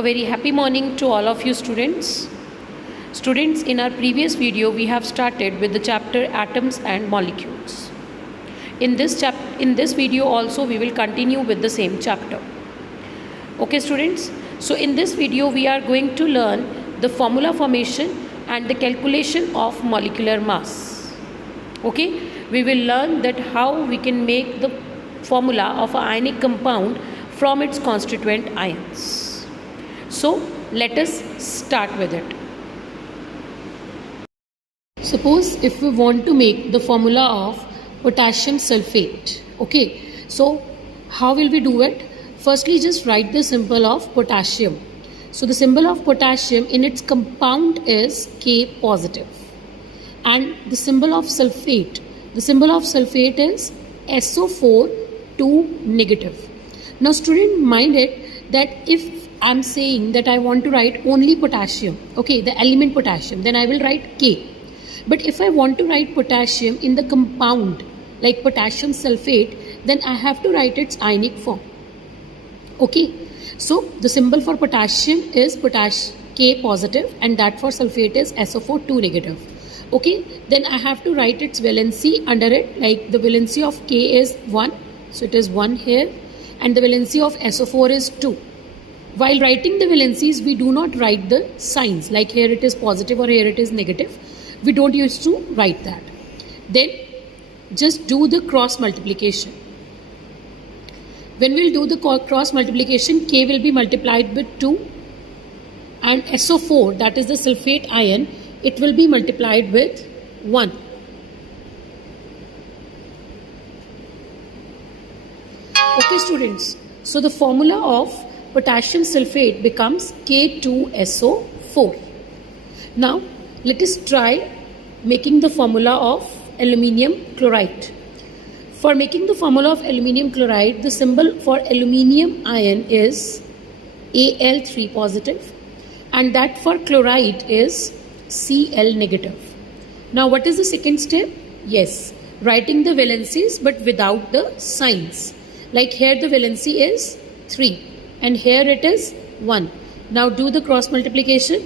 A very happy morning to all of you students. Students, in our previous video we have started with the chapter atoms and molecules. In this video also we will continue with the same chapter. Okay students, so in this video we are going to learn the formula formation and the calculation of molecular mass. Okay, we will learn that how we can make the formula of an ionic compound from its constituent ions. So let us start with it. Suppose if we want to make the formula of potassium sulfate, okay, so how will we do it? Firstly, just write the symbol of potassium. So the symbol of potassium in its compound is K positive, and the symbol of sulfate is SO4 2 negative. Now student, mind it that if I'm saying that I want to write only potassium, okay, the element potassium, then I will write K. But if I want to write potassium in the compound like potassium sulfate, then I have to write its ionic form. Okay, so the symbol for potassium is K positive, and that for sulfate is SO4 2 negative. Okay, then I have to write its valency under it, like the valency of K is 1, so it is 1 here, and the valency of SO4 is 2. While writing the valencies, we do not write the signs, like here it is positive or here it is negative. We don't used to write that. Then just do the cross multiplication. When we'll do the cross multiplication, K will be multiplied with 2, and SO4, that is the sulfate ion, it will be multiplied with 1. Okay students, so the formula of potassium sulfate becomes K2SO4. Now let us try making the formula of aluminium chloride. For making the formula of aluminium chloride, the symbol for aluminium ion is Al3 positive, and that for chloride is Cl negative. Now what is the second step? Yes, writing the valencies but without the signs. Like here the valency is 3 and here it is 1. Now do the cross multiplication.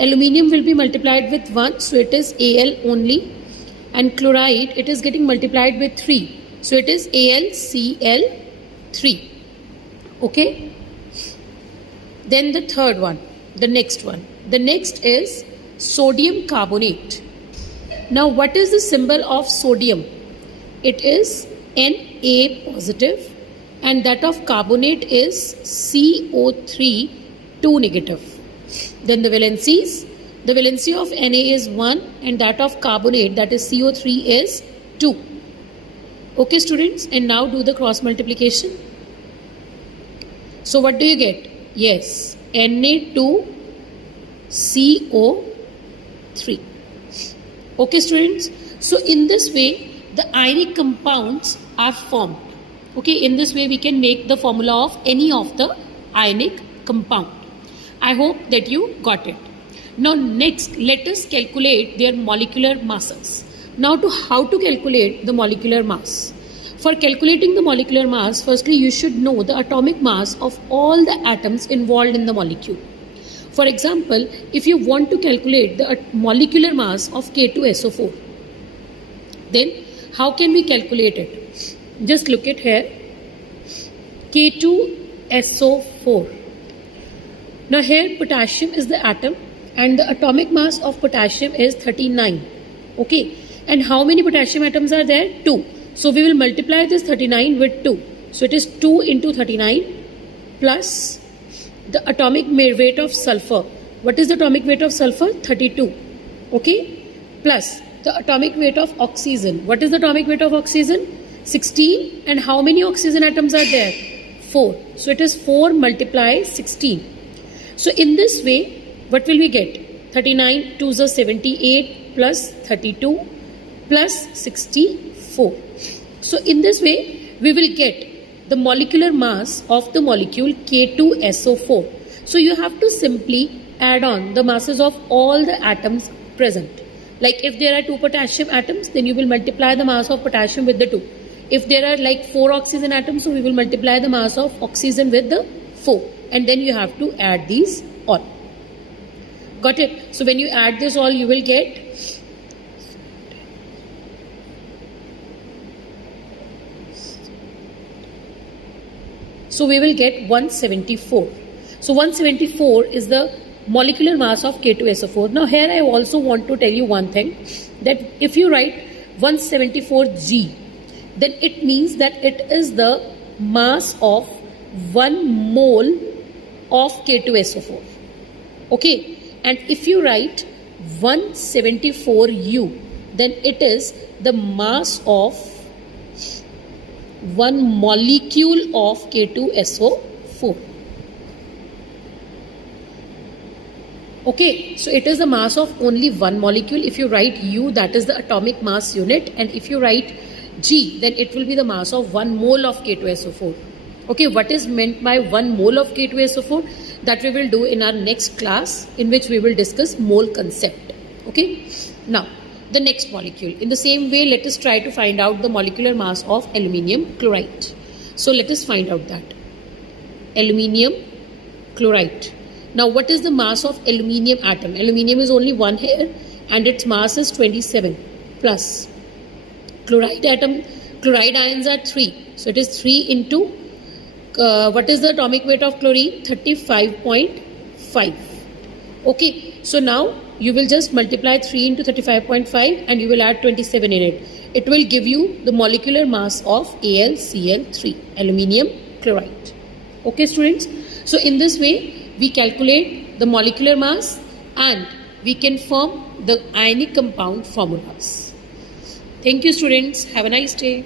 Aluminium will be multiplied with 1, so it is Al only, and chloride, it is getting multiplied with 3, so it is AlCl3. Okay, then the third one, the next is sodium carbonate. Now what is the symbol of sodium? It is Na positive, and that of carbonate is CO3 2 negative. Then the valencies, the valency of Na is 1 and that of carbonate, that is CO3, is 2. Okay students, and now do the cross multiplication. So what do you get? Yes, Na2CO3. Okay students, so in this way the ionic compounds are formed. Okay, in this way we can make the formula of any of the ionic compound. I hope that you got it. Now next, let us calculate their molecular masses. Now how to calculate the molecular mass? For calculating the molecular mass, firstly you should know the atomic mass of all the atoms involved in the molecule. For example, if you want to calculate the molecular mass of K2SO4, then how can we calculate it? Just look at here, K2SO4. Now here potassium is the atom and the atomic mass of potassium is 39. Okay, and how many potassium atoms are there? 2. So we will multiply this 39 with 2. So it is 2 into 39 plus the atomic weight of sulfur. What is the atomic weight of sulfur? 32. Okay, plus the atomic weight of oxygen. What is the atomic weight of oxygen? 16. And how many oxygen atoms are there? 4. So it is 4 multiply 16. So in this way, what will we get? 39 2s are 78 plus 32 plus 64. So in this way, we will get the molecular mass of the molecule K2SO4. So you have to simply add on the masses of all the atoms present. Like if there are 2 potassium atoms, then you will multiply the mass of potassium with the 2. If there are like 4 oxygen atoms, so we will multiply the mass of oxygen with the 4, and then you have to add these all. Got it? So when you add this all, you will get we will get 174. So 174 is the molecular mass of K2SO4. Now here I also want to tell you one thing, that if you write 174 G, then it means that it is the mass of 1 mole of K2SO4. Okay, and if you write 174 U, then it is the mass of 1 molecule of K2SO4. Okay, so it is the mass of only one molecule. If you write U, that is the atomic mass unit, and if you write G, then it will be the mass of 1 mole of K2SO4. Okay, what is meant by 1 mole of K2SO4? That we will do in our next class, in which we will discuss mole concept. Okay, now the next molecule. In the same way, let us try to find out the molecular mass of aluminium chloride. So let us find out that. Aluminium chloride. Now what is the mass of aluminium atom? Aluminium is only one here and its mass is 27 plus. Chloride ions are 3. So it is 3 into, what is the atomic weight of chlorine? 35.5. Okay, so now you will just multiply 3 into 35.5 and you will add 27 in it. It will give you the molecular mass of AlCl3, aluminium chloride. Okay students, so in this way we calculate the molecular mass and we can form the ionic compound formulas. Thank you students, have a nice day.